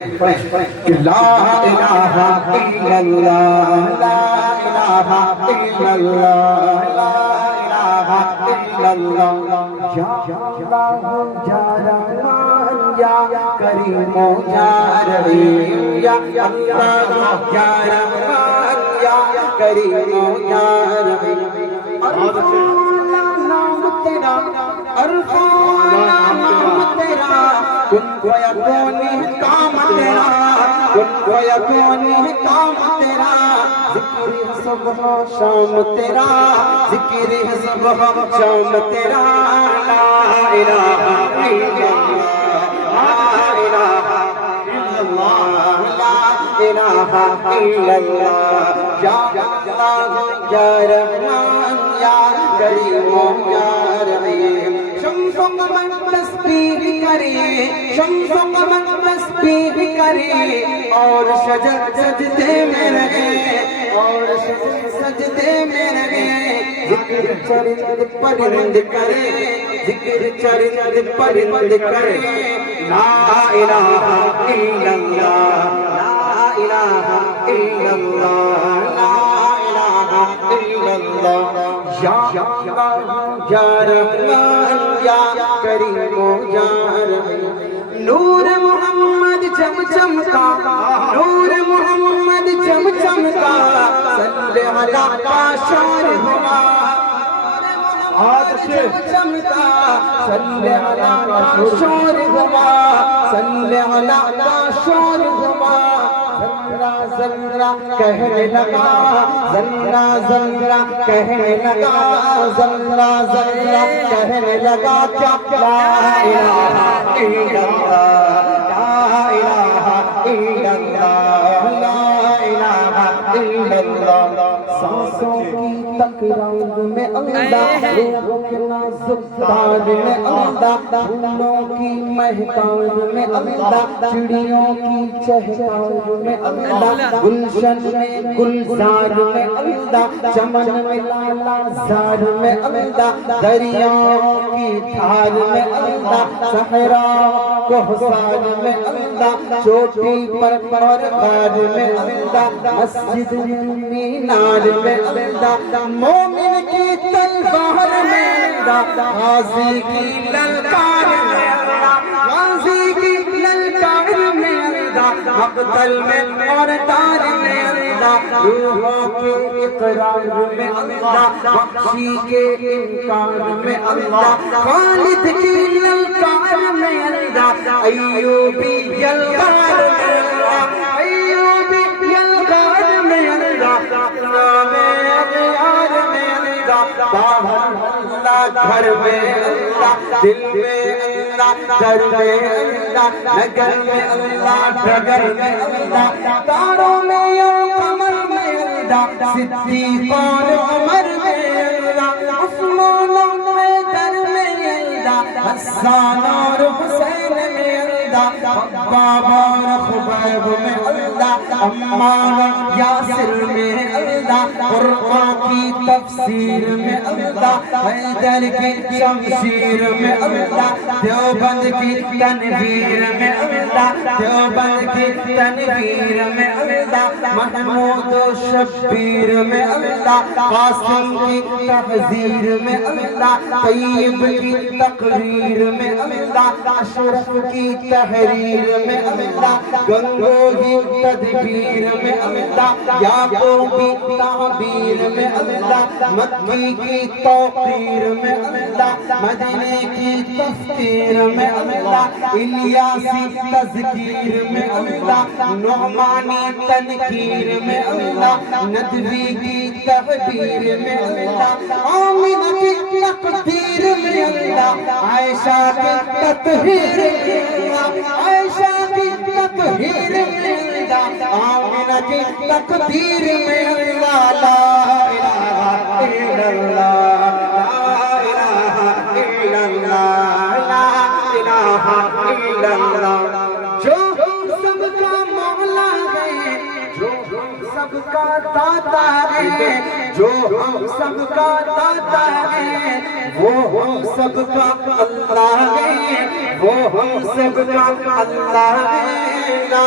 لا الہ الا اللہ لا الہ الا اللہ لا الہ الا اللہ یا اللہ یا رحمان یا کریم یا رحیم یا اللہ یا رحمان یا کریم یا رحیم ارفعنا نام تیرا ارفعنا نام تیرا کن فیکون کام تیرا کن فیکون کام تیرا ذکر صبح شام تیرا ذکر صبح شام تیرا لا الہ الا اللہ لا الہ الا اللہ یا اللہ یا رحمان یا کریم یا رحیم شمس و قمر تسبیح کرے شمس و قمر تسبیح کرے اور شجر سجدے میں رہے اور شجر سجدے میں رہے ذکر چرند پرند کرے ذکر چرند پرند کرے لا الہ الا اللہ لا الہ الا اللہ لا الہ الا اللہ یا اللہ یا رحمان یا کریم یا رحیم نور محمد چم چمکا نور محمد چم چمکا صلی علی کا شور ہوا چمکا صلی علی کا شور ہوا صلی علی کا شور ہوا ذرہ ذرہ کہنے لگا ذرہ ذرہ کہنے لگا ذرہ ذرہ کہنے لگا کیا لا الہ الا اللہ لا الہ الا اللہ لا الہ الا اللہ سانسوں کی تکرار میں اللہ روحوں کے نازک تار میں اللہ پھولوں کی مہکار میں اللہ چڑیوں کی چہکار میں اللہ گلشن میں گلزار میں اللہ چمن میں لالا زار میں اللہ دریاؤں کی دھار میں اللہ صحرا کوہسار میں اللہ چوٹی پر غار میں اللہ مسجد مینار میں اللہ مومن کی تلوار میں اللہ غازی کی للکار میں اللہ غازی کی للکار میں اللہ مقتل میں اور تار میں اللہ روحوں کے اقرار میں اللہ بخشی کے انکار میں اللہ خالد کی للکار میں اللہ ایوبی یلغار میں اللہ ایوبی یلغار میں اللہ نام اغیار میں اللہ باہر اللہ گھر میں اللہ دل میں اللہ در میں اللہ نگر میں اللہ ڈگر میں اللہ تاروں میں اور قمر میں اللہ صدیق اور عمر میں اللہ عثمان اور حیدر میں اللہ حسان اور حسین میں اللہ عباب اور خبیب میں اللہ عمار اور یاسر میں اللہ قرآن کی تفسیر میں اللہ حیدر کی شمشیر میں اللہ دیوبند کی تنویر میں اللہ دیوبند کی تنویر میں اللہ محمود و شبیر میں اللہ قاسم کی تحذیر میں اللہ طیب کی تقریر میں اللہ اشرف کی تحریر میں اللہ گنگوہی تدبیر میں اللہ یعقوبی تعبیر میں اللہ مکی کی توقیر میں اللہ مدینے کی تفکیر میں اللہ الیاسی تذکیر میں اللہ نعمانی تنکیر میں اللہ ندوی کی تحبیر میں اللہ آمنہ کی تقدیر میں اللہ عائشہ کی تطہیر میں اللہ عائشہ کی تطہیر میں اللہ آمنہ کی تقدیر میں اللہ لا الہ الا اللہ لا الہ الا اللہ لا الہ الا اللہ جو سب کا مولا ہے جو سب کا داتا ہے جو ہم سب کا داتا ہے وہ ہم سب کا اللہ ہے وہ ہم سب کا اللہ ہے لا